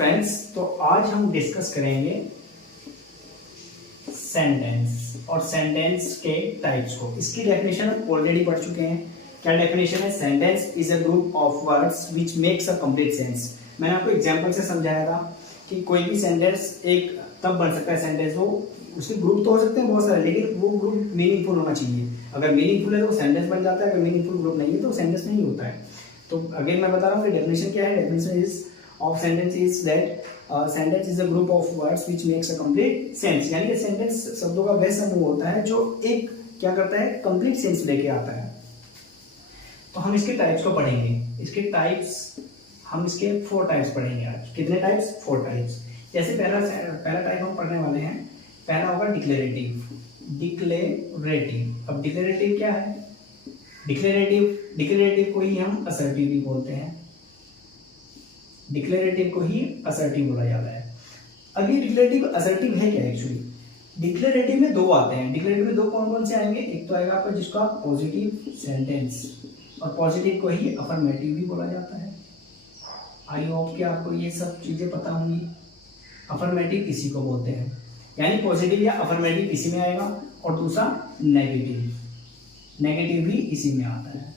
Friends, तो आज हम डिस्कस करेंगे सेंटेंस और सेंटेंस के टाइप्स को। इसकी डेफिनेशन हम ऑलरेडी पढ़ चुके हैं। क्या डेफिनेशन है? Sentence is a group of words which makes a complete sense. मैंने आपको एग्जांपल से समझाया था कि कोई भी सेंटेंस एक तब बन सकता है सेंटेंस, वो उसके ग्रुप तो हो सकते हैं बहुत सारे, लेकिन वो ग्रुप मीनिंगफुल होना चाहिए। अगर मीनिंगफुल है तो सेंटेंस बन जाता है, अगर मीनिंगफुल ग्रुप नहीं है तो सेंटेंस नहीं होता है। तो अगेन मैं बता रहा हूँ कि डेफिनेशन क्या है। Definition is of sentence is that sentence is a group of words which makes a complete sense। यानी कि सेंटेंस शब्दों का वह समूह होता है जो एक क्या करता है, कंप्लीट सेंस लेके आता है। तो हम इसके टाइप्स को पढ़ेंगे। इसके टाइप्स हम इसके 4 टाइप्स पढ़ेंगे आज। कितने टाइप्स? 4 टाइप्स। जैसे पहला टाइप हम पढ़ने वाले हैं, पहला होगा डिक्लेरेटिव। डिक्लेरेटिव, अब डिक्लेरेटिव क्या है? डिक्लेरेटिव को ही हम असर्टिव भी बोलते हैं। डिक्लेरेटिव को ही असर्टिव बोला जाता है। अब ये डिक्लेरेटिव असर्टिव है क्या एक्चुअली? डिक्लेरेटिव में 2 आते हैं। डिक्लेरेटिव में 2 कौन कौन से आएंगे? एक तो आएगा आपका जिसका पॉजिटिव सेंटेंस, और पॉजिटिव को ही अफर्मेटिव भी बोला जाता है। आई होप कि आपको ये सब चीजें पता होंगी। अफर्मेटिव इसी को बोलते हैं, यानी पॉजिटिव या अफर्मेटिव इसी में आएगा, और दूसरा नेगेटिव भी इसी में आता है।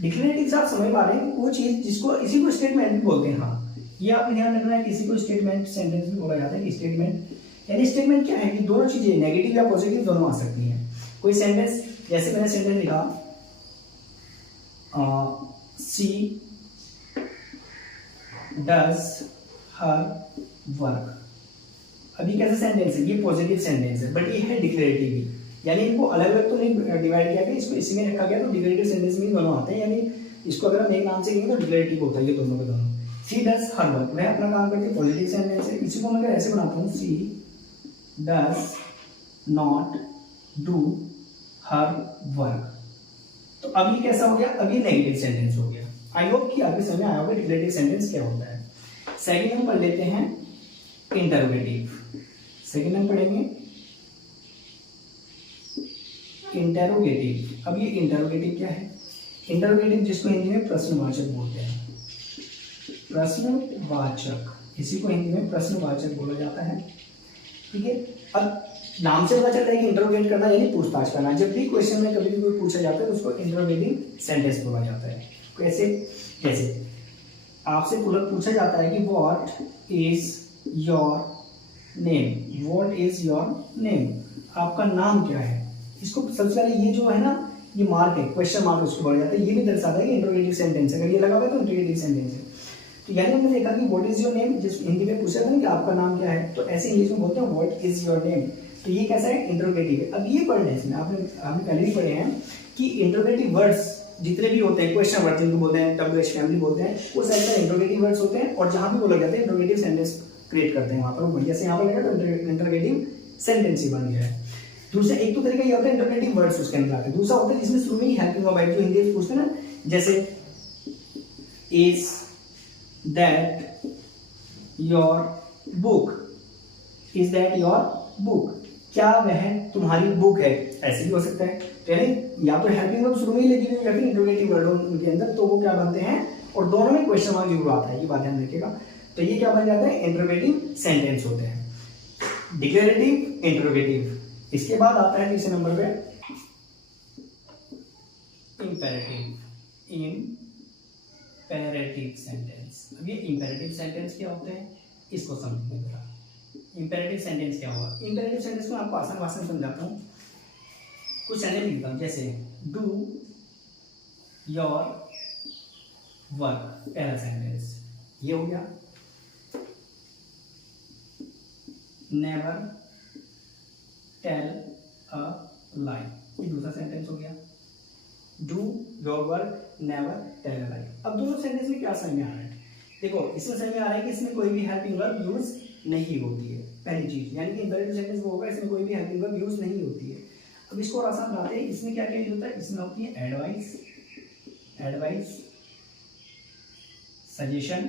डिक्लेरेटिव से आप समझ पा रहे हैं वो चीज जिसको इसी को स्टेटमेंट भी बोलते हैं। हाँ, ये आपको ध्यान रखना है कि इसी को स्टेटमेंट सेंटेंस भी बोला जाता है कि स्टेटमेंट। यानी स्टेटमेंट क्या है कि दोनों चीजें नेगेटिव या पॉजिटिव दोनों आ सकती हैं। कोई सेंटेंस, जैसे मैंने सेंटेंस लिखा सी डज हर वर्क। अभी कैसा सेंटेंस है? ये पॉजिटिव सेंटेंस है, बट ये है डिक्लेरेटिव भी। यानी इनको अलग अलग तो नहीं डिवाइड किया गया, इसको इसी में रखा गया। तो डिक्लेरेटिव सेंटेंस में दोनों आते हैं, यानी इसको अगर हम एक नाम से कहेंगे तो डिक्लेरेटिव होता है ये दोनों के दोनों। सी डज हर वर्क, वह अपना काम करती है, पॉजिटिव सेंटेंस है। इसी को मैं अगर ऐसे बनाता हूँ, she does not do her work, तो अब ये कैसा हो गया? अब ये नेगेटिव सेंटेंस हो गया। आई होप कि आपके समझ में आया होगा डिक्लेरेटिव सेंटेंस क्या होता है। सेकेंड हम पढ़ लेते हैं इंटरोगेटिव। सेकेंड हम पढ़ेंगे इंटरोगेटिव। अब ये इंटरोगेटिव क्या है? इंटरोगेटिव जिसको हिंदी में प्रश्नवाचक बोलते हैं। प्रश्नवाचक, इसी को हिंदी में प्रश्नवाचक बोला जाता है। ठीक है, अब नाम से पता चलता है कि इंटरोगेट करना यानी पूछताछ करना। जब भी क्वेश्चन में कभी भी कोई पूछा जाता है तो उसको इंटरोगेटिव सेंटेंस बोला जाता है। कैसे? जैसे आपसे पूछा जाता है कि what is your name. What is your name, आपका नाम क्या है? इसको सबसे पहले ये जो है ना, ये मार्क है, क्वेश्चन मार्क उसको बोला जाता है। ये भी दर्शाता है कि इंटरोगेटिव सेंटेंस है। अगर ये लगा हुआ है तो इंटरोगेटिव सेंटेंस है। तो यानी हमने देखा कि व्हाट इज योर नेम, जिस हिंदी में पूछा था ना कि आपका नाम क्या है, तो ऐसे इंग्लिश में बोलते हैं व्हाट इज योर नेम। तो ये कैसा है? इंटरोगेटिव है। अब ये पढ़ने इसमें आपने पहले भी पढ़े हैं कि इंटरोगेटिव वर्ड्स जितने भी होते हैं, क्वेश्चन वर्ड जिनको बोलते हैं, WH फैमिली बोलते हैं, वो सारे सारे इंटरोगेटिव वर्ड्स होते हैं। और जहां भी बोला जाता है इंटरोगेटिव सेंटेंस क्रिएट करते हैं वहां पर, वो बढ़िया से यहाँ पर लगा तो इंटरोगेटिव सेंटेंस ही बन गया है। दूसरा एक तो तरीका ये होता है इंटरप्रेटिव वर्ड्स उसके अंदर आते हैं। दूसरा होता है जिसमें शुरू में ही हेल्पिंग वर्ब जो हिंदी में पूछते हैं ना, जैसे is that your book, is that your book, क्या वह तुम्हारी बुक है, ऐसे भी हो सकता है। तो यानी या तो हेल्पिंग वर्ब शुरू में ही लगी हुई या फिर इंटरोगेटिव वर्ड उनके अंदर, तो वो क्या बनते हैं, और दोनों में क्वेश्चन मार्क जरूर आता है, ये बात ध्यान रखिएगा। तो ये क्या बन जाता है? इंटरोगेटिव सेंटेंस होते हैं, डिक्लेरेटिव, इंटरोगेटिव। इसके बाद आता है तीसरे नंबर पे इंपेरेटिव। Imperative sentence. अब ये इंपेरेटिव सेंटेंस क्या होते हैं इसको समझने जरा। इंपेरेटिव सेंटेंस क्या हुआ? इंपेरेटिव सेंटेंस को आपको आसान भाषा में समझाता हूँ। कुछ सेंटेंस लिखता हूँ, जैसे डू योर वर्क, पहला सेंटेंस ये हो गया। नेवर टेल अ लाई, ये दूसरा सेंटेंस हो गया। Do your work, never tell a lie. अब दोनों सेंटेंस में क्या समझ में आ रहा है? देखो, इसमें समझ में आ रहा है कि इसमें कोई भी हेल्पिंग वर्ब यूज नहीं होती है, पहली चीज। यानी कि इंपेरेटिव सेंटेंस वो होगा इसमें कोई भी हेल्पिंग वर्ब यूज नहीं होती है। अब इसको और आसान बनाते हैं। इसमें क्या क्या यूज होता है? इसमें होती है एडवाइस, सजेशन,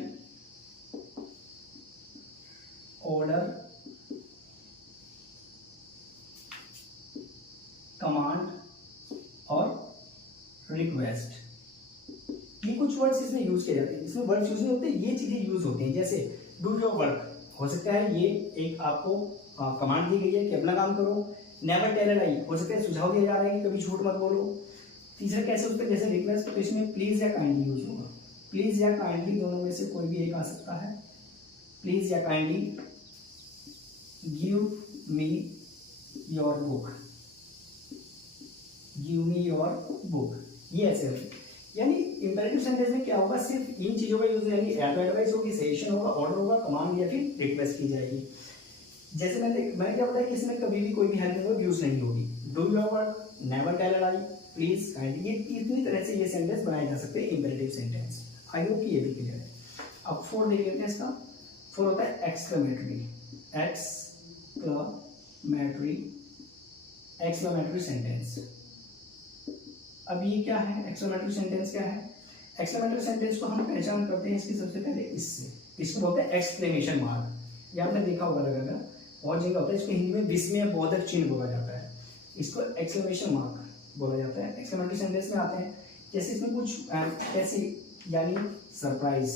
ऑर्डर, कमांड और रिक्वेस्ट। ये कुछ वर्ड्स इसमें यूज किए जाते हैं। इसमें वर्ड्स यूज नहीं होते, ये चीजें यूज होती हैं। जैसे डू योर वर्क हो सकता है ये एक आपको कमांड दी गई है कि अपना काम करो। नेवर टेल अ लाई हो सकता है सुझाव दिया जा रहा है कि कभी झूठ मत बोलो। तीसरा कैसे होता है, जैसे रिक्वेस्ट तो इसमें प्लीज या काइंडली यूज होगा। प्लीज या काइंडली दोनों में से कोई भी एक आ सकता है। प्लीज या kindly give me your book, give me your book, ये ऐसे होगा। यानी इंपेरेटिव सेंटेंस में क्या होगा, सिर्फ इन चीजों का यूज, यानी या तो एडवाइस होगी, सजेशन होगा, ऑर्डर होगा, कमांड या फिर रिक्वेस्ट की जाएगी। जैसे मैंने क्या बताया कि इसमें कभी भी कोई भी हेल्पिंग वर्ब यूज नहीं होगी। Do your work, never tell a lie, please kindly, ये इतनी तरह से ये सेंटेंस बनाए जा सकते हैं इंपेरेटिव सेंटेंस। आई होप कि ये भी क्लियर है। अब 4 देख लेते हैं इसका। 4 होता है एक्सक्लेमेटरी, एक्सक्लेमेटरी सेंटेंस। अब ये क्या है, एक्सक्लेमेटरी सेंटेंस क्या है? एक्सक्लेमेटरी सेंटेंस को हम पहचान करते हैं इसकी सबसे पहले इससे, इसको बोलते हैं एक्सक्लेमेशन मार्क। ये आपने देखा होगा लगेगा, बहुत जगह होता है। इसको हिंदी में विस्मय बोधक चिन्ह बोला जाता है, इसको एक्सक्लेमेशन मार्क बोला जाता है। एक्सक्लेमेटरी सेंटेंस में आते हैं जैसे इसमें कुछ ऐसी, यानी सरप्राइज,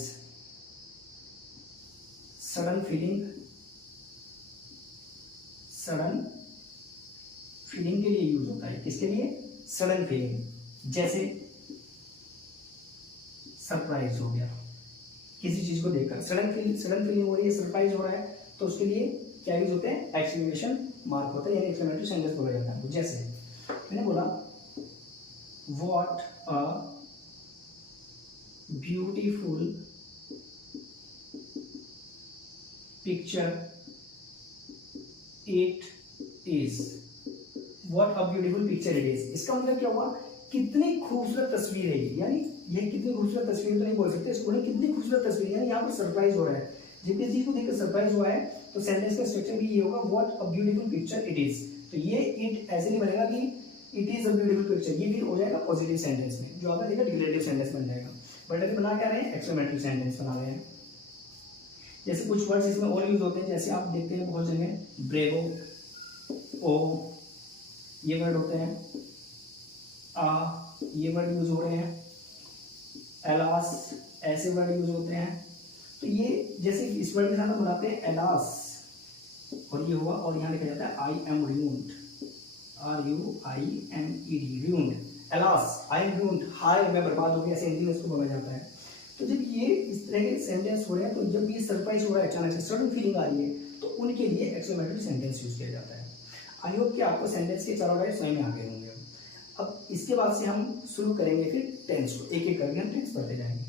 सडन फीलिंग के लिए यूज होता है। किसके लिए? Sudden feeling. जैसे सरप्राइज हो गया, किसी चीज को देखकर सडन फीलिंग हो रही है, सरप्राइज हो रहा है, तो उसके लिए क्या यूज होते हैं? एक्सक्लेमेशन मार्क होता है, यानी एक्सक्लेमेटरी सेंटेंस बोला जाता है। जैसे मैंने बोला what a beautiful picture it is, what a beautiful picture it is. इसका मतलब क्या हुआ, कितनी खूबसूरत तस्वीर है ये, यानी ये कितनी खूबसूरत तस्वीर तो नहीं बोल सकते, इसको कितनी खूबसूरत तस्वीर, यानी यहाँ पर सरप्राइज हो रहा है। जब किसी चीज को देखकर सरप्राइज हुआ है तो सेंटेंस का स्ट्रक्चर भी ये होगा, what a beautiful picture it is. तो ये इट ऐसे नहीं बनेगा कि it is a beautiful picture, ये भी हो जाएगा पॉजिटिव सेंटेंस में, जो आपने देखा रिलेटिव सेंटेंस बन जाएगा। बट अभी बना क्या रहे हैं, एक्सक्लेमेटरी सेंटेंस बना रहे हैं। जैसे कुछ वर्ड्स इसमें और यूज होते हैं, जैसे आप देखते हैं बहुत जगह ब्रेवो, ओ, ये वर्ड होते हैं। ये वर्ड यूज हो रहे हैं। एलास, ऐसे वर्ड यूज होते हैं। तो ये जैसे इस वर्ड के साथ हम बनाते हैं एलास, और ये हुआ, और यहाँ लिखा जाता है I am ruined, RUINED, ruined. Alas, I am ruined, हाय मैं बर्बाद हो गया, ऐसे हिंदी में इसको बोला जाता है। तो जब ये इस तरह के सेंटेंस हो रहे हैं, तो जब ये सरप्राइज हो रहा है, अचानक से सडन फीलिंग आ रही है, तो उनके लिए एक्सक्लेमेटरी सेंटेंस यूज किया जाता है। आई होप कि आपको सेंटेंस के चारों टाइप समझ में आ गए होंगे। अब इसके बाद से हम शुरू करेंगे फिर टेंस को, एक एक करके हम टेंस पढ़ते जाएंगे।